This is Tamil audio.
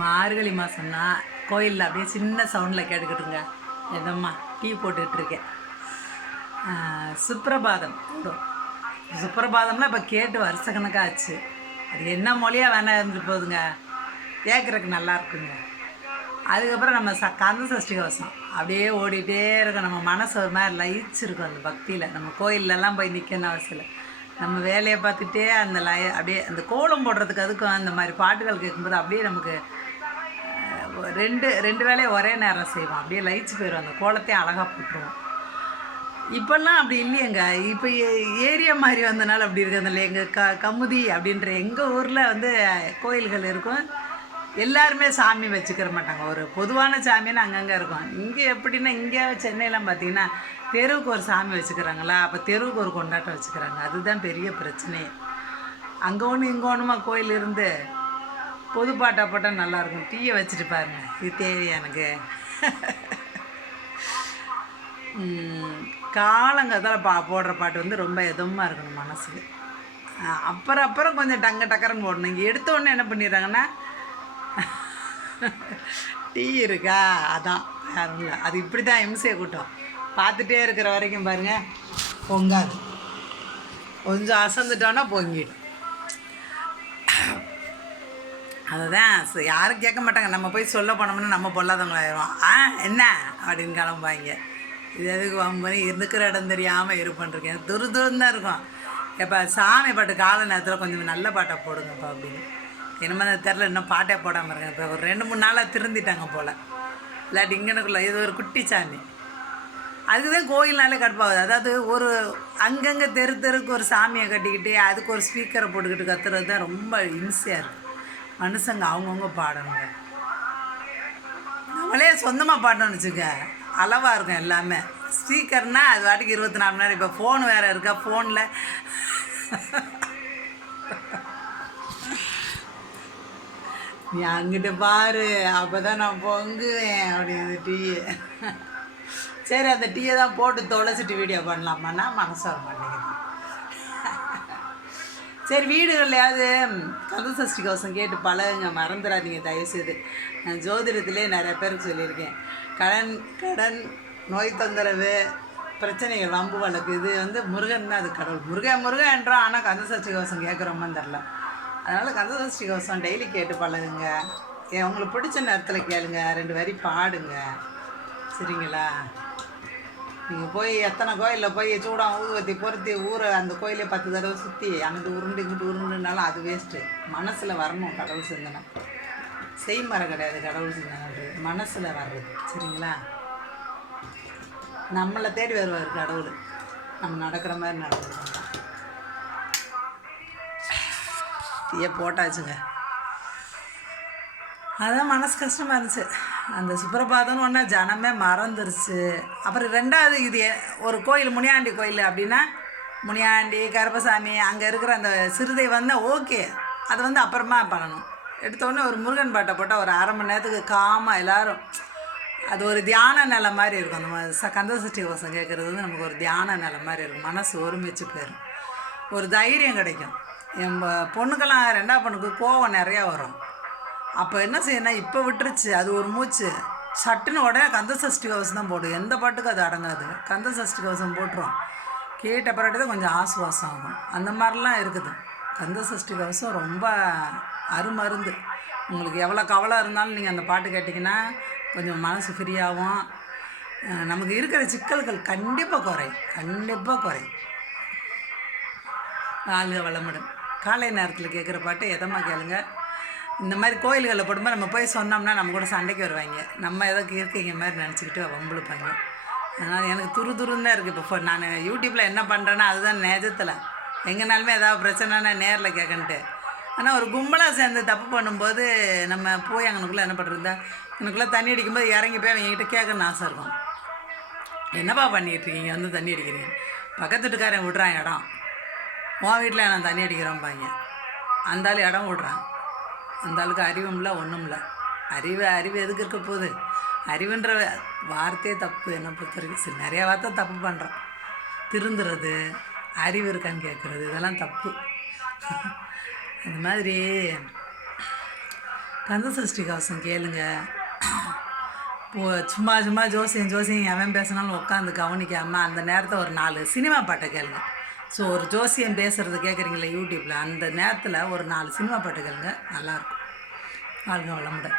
மார்கழி மாதம்னா கோயிலில் அப்படியே சின்ன சவுண்டில் கேட்டுக்கிட்டுங்க எதம்மா டீ போட்டுக்கிட்டு இருக்கேன் சுப்பிரபாதம்லாம் சுப்ரபாதம் போடும் இப்போ கேட்டு வருஷக்கணக்காக ஆச்சு அது என்ன மொழியாக வேணா இருந்துட்டு போகுதுங்க. கேட்குறதுக்கு நல்லா இருக்குங்க. அதுக்கப்புறம் நம்ம ச கந்த சஷ்டி கவசம். அப்படியே ஓடிட்டே இருக்கும். நம்ம மனசு ஒரு மாதிரி லயிச்சிருக்கும் அந்த பக்தியில். நம்ம கோயிலெலாம் போய் நிற்கணும் அவசியம் இல்லை. நம்ம வேலையை பார்த்துட்டே அந்த லய அப்படியே அந்த கோலம் போடுறதுக்கு அதுக்கும் அந்த மாதிரி பாட்டுகள் கேட்கும்போது அப்படியே நமக்கு ரெண்டு ரெண்டு வேலையை ஒரே நேரம் செய்வோம். அப்படியே லைட்ஸ் போயிடும் அந்த கோலத்தையும் அழகாக போட்டுருவோம். இப்போல்லாம் அப்படி இல்லையேங்க. இப்போ ஏரியா மாதிரி வந்தனால அப்படி இருக்கிறதில்ல எங்கள் க கமுதி அப்படின்ற எங்கள் ஊரில் வந்து கோயில்கள் இருக்கும். எல்லாருமே சாமி வச்சுக்கிற மாட்டாங்க. ஒரு பொதுவான சாமின்னு அங்கங்கே இருக்கும். இங்கே எப்படின்னா இங்கே சென்னையிலாம் பார்த்தீங்கன்னா தெருவுக்கு ஒரு சாமி வச்சுக்கிறாங்களா? அப்போ தெருவுக்கு ஒரு கொண்டாட்டம் வச்சுக்கிறாங்க. அதுதான் பெரிய பிரச்சனையே. அங்கே ஒன்று இங்கே ஒன்றுமா கோயில் இருந்து? பொது பாட்டாக போட்டால் நல்லாயிருக்கும் டீயை வச்சுட்டு பாருங்க. இது தேவையா எனக்கு. ம், பா போடுற பாட்டு வந்து ரொம்ப எதமாக இருக்கணும் மனசுக்கு. அப்புறம் அப்புறம் கொஞ்சம் டங்க டக்கரன்னு போடணும். இங்கே எடுத்த உடனே என்ன பண்ணிடுறாங்கன்னா டீ இருக்கா? அதான். யாரும் இல்லை. அது இப்படி தான் எம்சியை கூட்டம். பார்த்துட்டே இருக்கிற வரைக்கும் பாருங்கள் பொங்காது. கொஞ்சம் அசந்துட்டோன்னா பொங்கிடும். அதுதான். யாரும் கேட்க மாட்டாங்க. நம்ம போய் சொல்ல போனோம்னா நம்ம பொல்லாதவங்களாயிரும் ஆ என்ன? அப்படின்னு கிளம்பாங்க இது எதுக்கு வம்பி இருக்கிற இடம் தெரியாமல் இருப்பேன்ருக்கேன் துரு துருன்னு தான் இருக்கும். எப்போ சாமி பாட்டு கால நேரத்தில் கொஞ்சம் நல்ல பாட்டை போடுங்கப்பா அப்படின்னு. என்னமோ தெரில இன்னும் பாட்டே போடாமல் இருக்கேன் இப்போ ஒரு ரெண்டு மூணு நாளாக திருந்திட்டாங்க போல். இல்லாட்டி இங்கனுக்குள்ள இது ஒரு குட்டி சாமி. அதுக்கு தான் கோயில்னாலே கடுப்பாகுது. அதாவது ஒரு அங்கங்கே தெரு தெருக்கு ஒரு சாமியை கட்டிக்கிட்டு அதுக்கு ஒரு ஸ்பீக்கரை போட்டுக்கிட்டு கத்துறது தான் ரொம்ப இன்சியாக இருக்குது மனுஷங்க அவங்கவுங்க பாடணுங்க. நம்மளே சொந்தமாக பாடணும்னு வச்சுக்க அளவாக இருக்கும் எல்லாமே. ஸ்பீக்கர்னால் அது வாட்டுக்கு இருபத்தி நாலு மணி நேரம். இப்போ ஃபோன் வேறு இருக்கா? ஃபோனில் நீ அங்கிட்டு பாரு அப்போ தான் நான் பொங்குவேன் அப்படின்னு டீ. சரி அந்த டீயை தான் போட்டு தொலைச்சிட்டு வீடியோ பண்ணலாமான்னா மனசு வர மாட்டேங்குது சரி வீடுகள்லையாவது கந்த சஷ்டி கவசம் கேட்டு பழகுங்க மறந்துடாதீங்க தயவுசெய்து. நான் ஜோதிடத்திலே நிறைய பேருக்கு சொல்லியிருக்கேன். கடன் கடன் நோய் தொந்தரவு பிரச்சனைகள் வம்பு வழக்கு இது வந்து முருகன் தான் அது கடவுள். முருகன் முருகன் என்றோம் ஆனால் கந்த சஷ்டி கவசம் கேட்குறோமான்னு தெரில அதனால் கந்த சஷ்டி கவசம் டெய்லி கேட்டு பழகுங்க. ஏ உங்களுக்கு பிடிச்ச நேரத்தில் கேளுங்க. ரெண்டு வரி பாடுங்க. சரிங்களா? நீங்கள் போய் எத்தனை கோயிலில் போய் சூடம் ஊதுவத்தி பொருத்தி ஊரை அந்த கோயிலே பத்து தடவை சுற்றி அங்கிட்டு உருண்டு இங்கிட்டு உருண்டுனாலும் அது வேஸ்ட்டு மனசில் வரணும் கடவுள் சிந்தனை. செய்மரம் கிடையாது கடவுள் சிந்தனை மனசில் வர்றது. சரிங்களா? நம்மளை தேடி வருவார் கடவுள். நம்ம நடக்கிற மாதிரி நடக்கணும். டீயை போட்டாச்சுங்க. அதான் மனசு கஷ்டமாக இருந்துச்சு. அந்த சுப்பிரபாதம்னு ஒன்றா ஜனமே மறந்துருச்சு. அப்புறம் ரெண்டாவது இது ஒரு கோயில் முனியாண்டி கோயில் அப்படின்னா முனியாண்டி கருப்பசாமி அங்கே இருக்கிற அந்த சிறுதை வந்தால் ஓகே. அது வந்து அப்புறமா பண்ணணும். எடுத்தோடனே ஒரு முருகன் பாட்டை போட்டால் ஒரு அரை மணி நேரத்துக்கு காமாக எல்லோரும் அது ஒரு தியான நிலை மாதிரி இருக்கும். அந்த மாதிரி ச கந்த சஷ்டி கோசம் கேட்குறது வந்து நமக்கு ஒரு தியான நிலை மாதிரி இருக்கும். மனசு ஒருமிச்சு போயிடும் ஒரு தைரியம் கிடைக்கும். என் பொண்ணுக்கெல்லாம் ரெண்டாவது பொண்ணுக்கு கோவம் நிறையா வரும். அப்போ என்ன செய்யணும்? இப்போ விட்டுருச்சு. அது ஒரு மூச்சு. சட்டுன்னு உடனே கந்த சஷ்டி கவசம் தான் போடும் எந்த பாட்டுக்கும் அது அடங்காது. கந்த சஷ்டி கவசம் போட்டுரும். கேட்ட பிறகு தான் கொஞ்சம் ஆசுவாசம் ஆகும். அந்த மாதிரிலாம் இருக்குது. கந்த சஷ்டி கவசம் ரொம்ப அருமருந்து. உங்களுக்கு எவ்வளோ கவலை இருந்தாலும் நீங்கள் அந்த பாட்டு கேட்டிங்கன்னா கொஞ்சம் மனசு ஃப்ரீயாகும் நமக்கு இருக்கிற சிக்கல்கள் கண்டிப்பாக குறையும். கண்டிப்பாக குறையும். ஆளுக வளமுடன். காலை நேரத்தில் கேட்குற பாட்டு எதமாக கேளுங்க? இந்த மாதிரி கோயில்களில் போடும்போது நம்ம போய் சொன்னோம்னா நம்ம கூட சண்டைக்கு வருவாங்க. நம்ம ஏதோ இருக்கீங்க மாதிரி நினச்சிக்கிட்டு வம்பிழுப்பாங்க. அதனால் எனக்கு துரு துருன்னு தான் இருக்குது இப்போ நான் யூடியூப்பில் என்ன பண்ணுறேன்னா அதுதான் நேஜத்தில். எங்கேனாலுமே ஏதாவது பிரச்சனைனா நேரில் கேட்கன்ட்டு ஆனால் ஒரு கும்பலாக சேர்ந்து தப்பு பண்ணும்போது நம்ம போய் அங்கனுக்குள்ளே என்ன பண்ணுறதா எனக்குள்ளே தண்ணி அடிக்கும்போது இறங்கி போய் அவங்ககிட்ட கேட்கணும்னு ஆசை இருக்கும். என்னப்பா பண்ணிகிட்ருக்கீங்க வந்து தண்ணி அடிக்கிறீங்க. பக்கத்து வீட்டுக்காரன் விட்றான் இடம். உன் வீட்டில் நான் தண்ணி அடிக்கிறோம்பாங்க. அந்தாலும் இடம் விட்றான். அந்த அளவுக்கு அறிவும் இல்லை ஒன்றும் இல்லை அறிவு அறிவு எதுக்கு இருக்க போகுது? அறிவுன்ற வார்த்தையே தப்பு. என்னை பொறுத்த வரைக்கும் சரி நிறையா வார்த்தை தப்பு பண்ணுறோம் திருந்துறது அறிவு இருக்கான்னு கேட்குறது இதெல்லாம் தப்பு. அந்த மாதிரி கந்தசஷ்டி கவசம் கேளுங்க. இப்போ சும்மா சும்மா ஜோசியம் ஜோசியம் எவன் பேசினாலும் உட்காந்து கவனிக்காமல் அந்த நேரத்தை ஒரு நாலு சினிமா பாட்டை கேளுங்க. ஸோ ஒரு ஜோசியம் பேசுகிறது கேட்குறீங்களே யூடியூப்பில் அந்த நேரத்தில் ஒரு நாலு சினிமா பாட்டுகளுங்க நல்லாயிருக்கும் வாழ்க வளமுடன்.